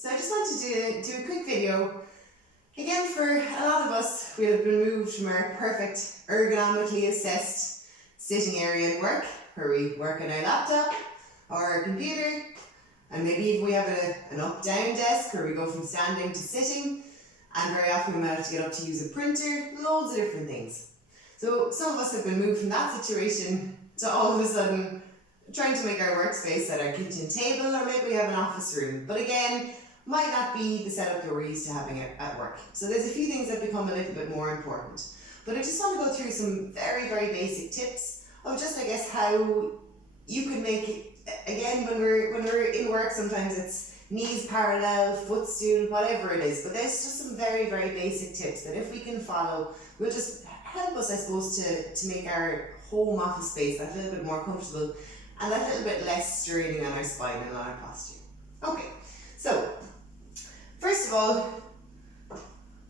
So I just wanted to do a quick video. Again, for a lot of us, we have been moved from our perfect, ergonomically assessed sitting area in work, where we work on our laptop or our computer, and maybe even we have an up-down desk where we go from standing to sitting, and very often we might have to get up to use a printer, loads of different things. So some of us have been moved from that situation to all of a sudden trying to make our workspace at our kitchen table, or maybe we have an office room. But again, might not be the setup that we're used to having at work. So there's a few things that become a little bit more important. But I just want to go through some very, very basic tips of just, I guess, how you can make it, again, when we're in work, sometimes it's knees parallel, footstool, whatever it is. But there's just some very, very basic tips that if we can follow, will just help us, I suppose, to make our home office space that little bit more comfortable and that little bit less straining on our spine and on our posture. Okay, so first of all,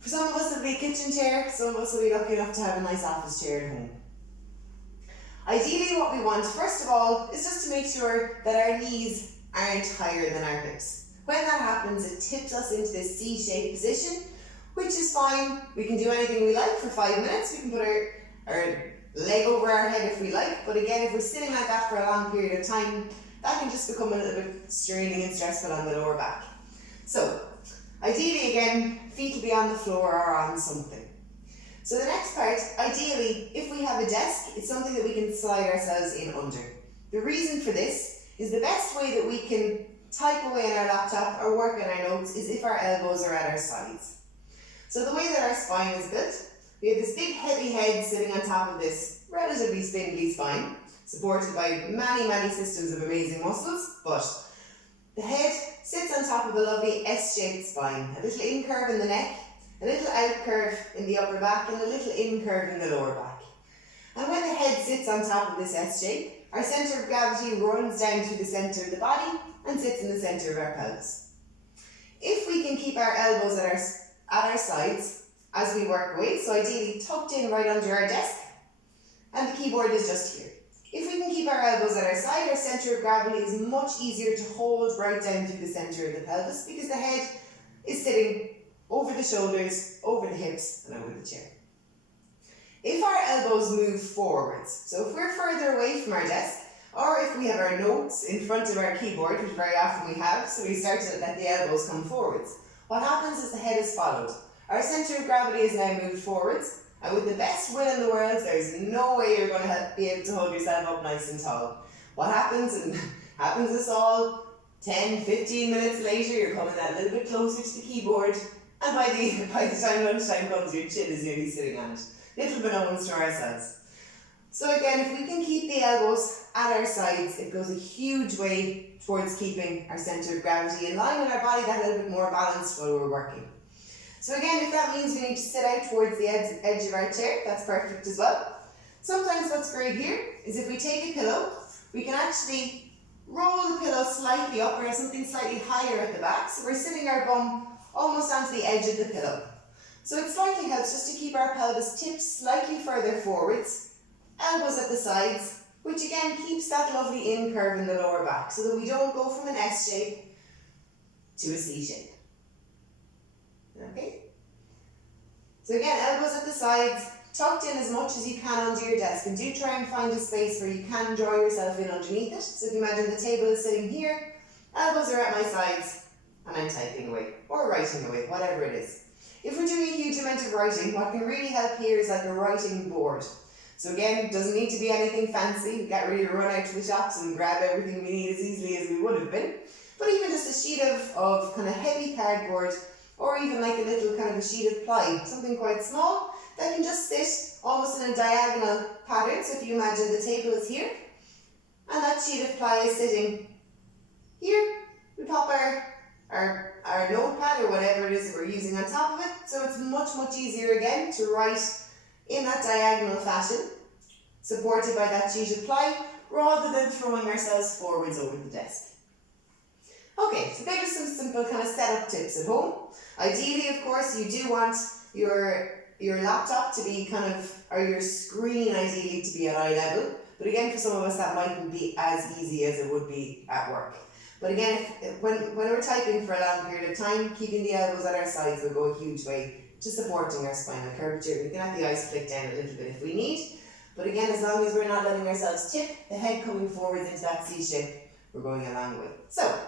for some of us it'll be a kitchen chair, some of us will be lucky enough to have a nice office chair at home. Ideally what we want, first of all, is just to make sure that our knees aren't higher than our hips. When that happens, it tips us into this C-shaped position, which is fine. We can do anything we like for 5 minutes. We can put our leg over our head if we like, but again, if we're sitting like that for a long period of time, that can just become a little bit straining and stressful on the lower back. So, ideally again, feet will be on the floor or on something. So the next part, ideally, if we have a desk, it's something that we can slide ourselves in under. The reason for this is the best way that we can type away on our laptop or work on our notes is if our elbows are at our sides. So the way that our spine is built, we have this big heavy head sitting on top of this relatively spindly spine, supported by many, many systems of amazing muscles, but the head sits on top of a lovely S-shaped spine, a little in-curve in the neck, a little out-curve in the upper back, and a little in-curve in the lower back. And when the head sits on top of this S-shape, our centre of gravity runs down through the centre of the body and sits in the centre of our pelvis. If we can keep our elbows at our sides as we work away, so ideally tucked in right under our desk, and the keyboard is just here. If we can keep our elbows at our side, our centre of gravity is much easier to hold right down through the centre of the pelvis because the head is sitting over the shoulders, over the hips, and over the chair. If our elbows move forwards, so if we're further away from our desk, or if we have our notes in front of our keyboard, which very often we have, so we start to let the elbows come forwards, what happens is the head is followed. Our centre of gravity is now moved forwards, and with the best will in the world, there's no way you're going to be able to hold yourself up nice and tall. What happens, and happens us all, 10, 15 minutes later, you're coming that little bit closer to the keyboard, and by the time lunchtime comes, your chin is nearly sitting on it. Little beknownst to ourselves. So again, if we can keep the elbows at our sides, it goes a huge way towards keeping our centre of gravity in line and our body that little bit more balanced while we're working. So again, if that means we need to sit out towards the edge of our chair, that's perfect as well. Sometimes what's great here is if we take a pillow, we can actually roll the pillow slightly up or something slightly higher at the back, so we're sitting our bum almost onto the edge of the pillow. So it slightly helps just to keep our pelvis tipped slightly further forwards, elbows at the sides, which again keeps that lovely in-curve in the lower back so that we don't go from an S shape to a C shape. Okay? So again, elbows at the sides, tucked in as much as you can under your desk, and do try and find a space where you can draw yourself in underneath it. So if you imagine the table is sitting here, elbows are at my sides, and I'm typing away, or writing away, whatever it is. If we're doing a huge amount of writing, what can really help here is like a writing board. So again, it doesn't need to be anything fancy. We can't really run out to the shops and grab everything we need as easily as we would have been. But even just a sheet of kind of heavy cardboard, or even like a little kind of a sheet of ply, something quite small, that can just sit almost in a diagonal pattern. So if you imagine the table is here, and that sheet of ply is sitting here, we pop our notepad or whatever it is that we're using on top of it, so it's much, much easier again to write in that diagonal fashion, supported by that sheet of ply, rather than throwing ourselves forwards over the desk. Okay, so there are some simple kind of setup tips at home. Ideally, of course, you do want your laptop to be kind of, or your screen ideally to be at eye level, but again, for some of us that mightn't be as easy as it would be at work. But again, when we're typing for a long period of time, keeping the elbows at our sides will go a huge way to supporting our spinal curvature. We can let the eyes flick down a little bit if we need. But again, as long as we're not letting ourselves tip, the head coming forward into that C shape, we're going a long way. So,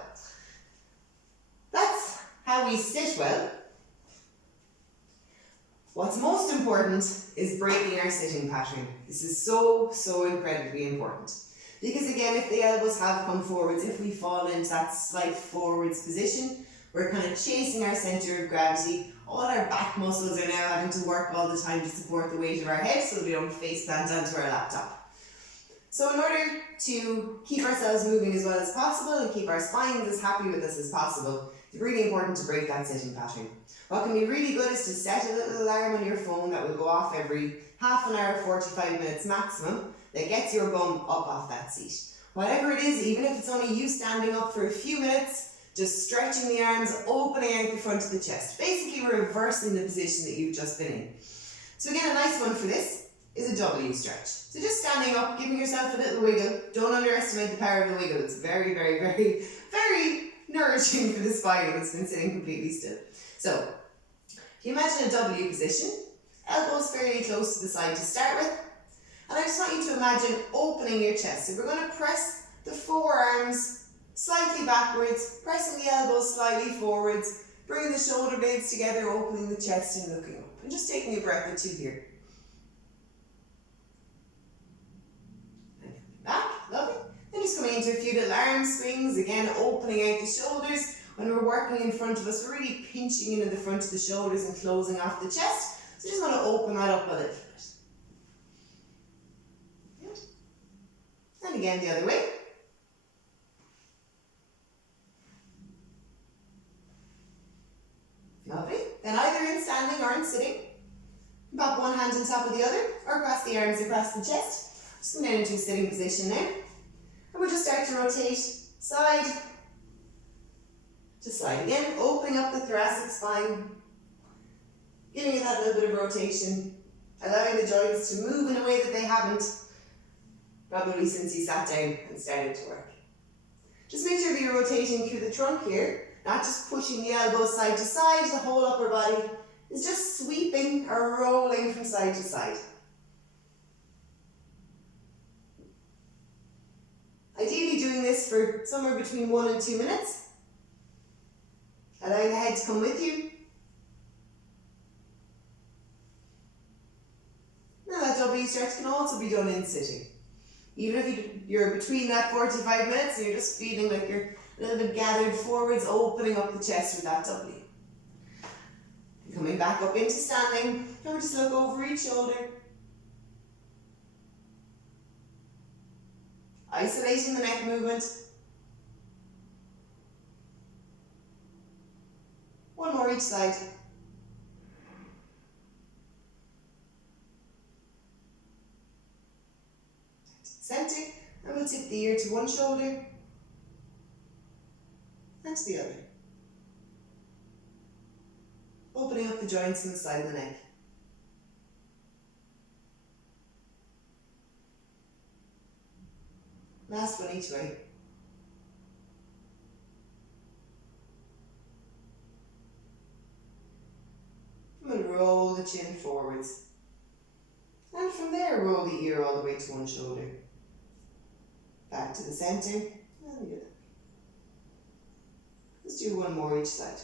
that's how we sit well. What's most important is breaking our sitting pattern. This is so incredibly important. Because again, if the elbows have come forwards, if we fall into that slight forwards position, we're kind of chasing our centre of gravity. All our back muscles are now having to work all the time to support the weight of our head so we don't face plant onto our laptop. So in order to keep ourselves moving as well as possible and keep our spines as happy with us as possible, it's really important to break that sitting pattern. What can be really good is to set a little alarm on your phone that will go off every half an hour, 45 minutes maximum, that gets your bum up off that seat. Whatever it is, even if it's only you standing up for a few minutes, just stretching the arms, opening out the front of the chest. Basically reversing the position that you've just been in. So again, a nice one for this is a W stretch. So just standing up, giving yourself a little wiggle. Don't underestimate the power of the wiggle. It's very, very, very, very nourishing for the spine when it's been sitting completely still. So, if you imagine a W position, elbows fairly close to the side to start with. And I just want you to imagine opening your chest. So we're going to press the forearms slightly backwards, pressing the elbows slightly forwards, bringing the shoulder blades together, opening the chest and looking up. And just taking a breath or two here. And coming back, lovely. Then just coming into a few little arm swings, again opening out the shoulders. When we're working in front of us, we're really pinching into the front of the shoulders and closing off the chest. So just want to open that up a little bit. Good. And again the other way. Lovely. Then either in standing or in sitting, pop one hand on top of the other, or cross the arms across the chest. Just come down into a sitting position now. And we'll just start to rotate side to side. Again, opening up the thoracic spine, giving it that little bit of rotation, allowing the joints to move in a way that they haven't probably since you sat down and started to work. Just make sure that you're rotating through the trunk here, not just pushing the elbows side to side. The whole upper body is just sweeping or rolling from side to side. Ideally doing this for somewhere between 1 and 2 minutes. Allowing the head to come with you. Now that W stretch can also be done in sitting. Even if you're between that 45 minutes and you're just feeling like you're a little bit gathered forwards, opening up the chest with that W. And coming back up into standing, and we just look over each shoulder. Isolating the neck movement. One more each side. Centre, and we'll tip the ear to one shoulder and to the other. Opening up the joints on the side of the neck. Last one each way. We'll roll the chin forwards. And from there, roll the ear all the way to one shoulder. Back to the centre, and the other. Let's do one more each side.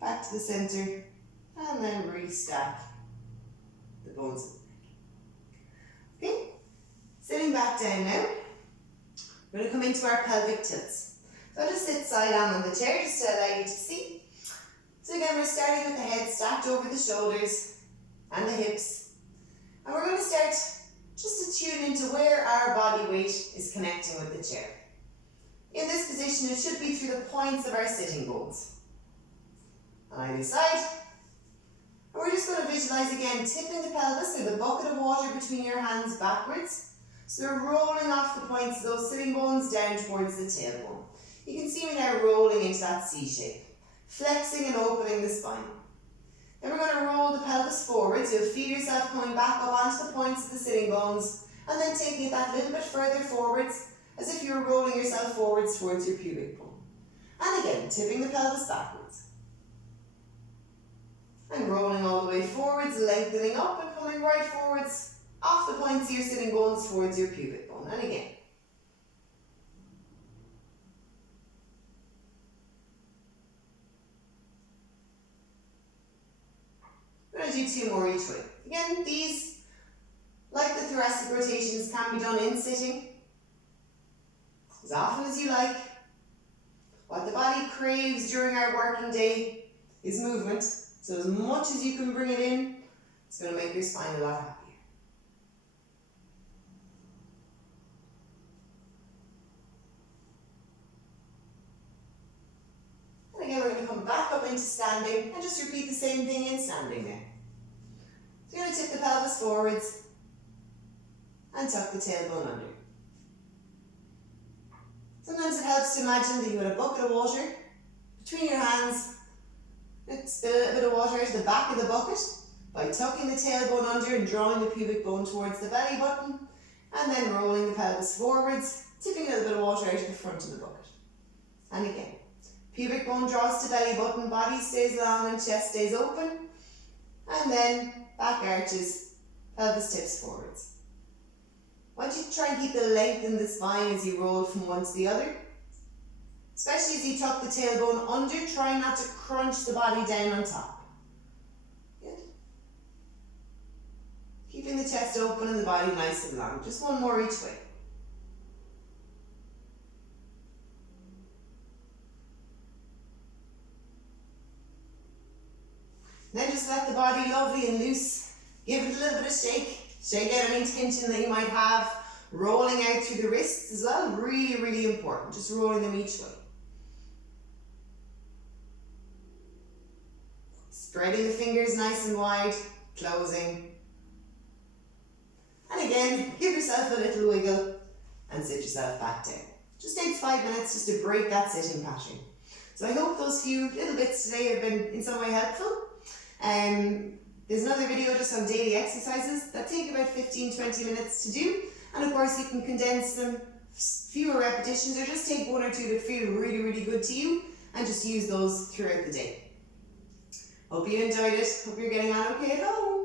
Back to the centre, and then restack the bones of the neck. Okay, sitting back down now, we're going to come into our pelvic tilts. So I'll just sit side on the chair just to allow you to see. So again, we're starting with the head stacked over the shoulders and the hips. And we're going to start just to tune into where our body weight is connecting with the chair. In this position, it should be through the points of our sitting bones. On either side. And we're just going to visualize again, tipping the pelvis with a bucket of water between your hands backwards. So we're rolling off the points of those sitting bones down towards the tailbone. You can see me now rolling into that C shape, flexing and opening the spine. Then we're going to roll the pelvis forwards. You'll feel yourself coming back up onto the points of the sitting bones and then taking it that little bit further forwards as if you were rolling yourself forwards towards your pubic bone. And again, tipping the pelvis backwards. And rolling all the way forwards, lengthening up and coming right forwards off the points of your sitting bones towards your pubic bone. And again. We're going to do 2 more each way. Again, these, like the thoracic rotations, can be done in sitting as often as you like. What the body craves during our working day is movement. So as much as you can bring it in, it's going to make your spine a lot happier. And again, we're going to come back up into standing and just repeat the same thing in standing there. So you're going to tip the pelvis forwards and tuck the tailbone under. Sometimes it helps to imagine that you had a bucket of water between your hands. Spill a little bit of water into the back of the bucket by tucking the tailbone under and drawing the pubic bone towards the belly button, and then rolling the pelvis forwards, tipping a little bit of water out of the front of the bucket. And again, pubic bone draws to belly button, body stays long and chest stays open, and then back arches, pelvis tips forwards. I want you to try and keep the length in the spine as you roll from one to the other. Especially as you tuck the tailbone under, try not to crunch the body down on top. Good. Keeping the chest open and the body nice and long. Just 1 more each way. Then just let the body lovely and loose. Give it a little bit of shake. Shake out any tension that you might have. Rolling out through the wrists as well. Really, really important. Just rolling them each way. Spreading the fingers nice and wide. Closing. And again, give yourself a little wiggle and sit yourself back down. Just takes 5 minutes just to break that sitting pattern. So I hope those few little bits today have been in some way helpful. There's another video just on daily exercises that take about 15-20 minutes to do, and of course you can condense them, fewer repetitions, or just take 1 or 2 that feel really, really good to you and just use those throughout the day. Hope you enjoyed it. Hope you're getting on okay at home.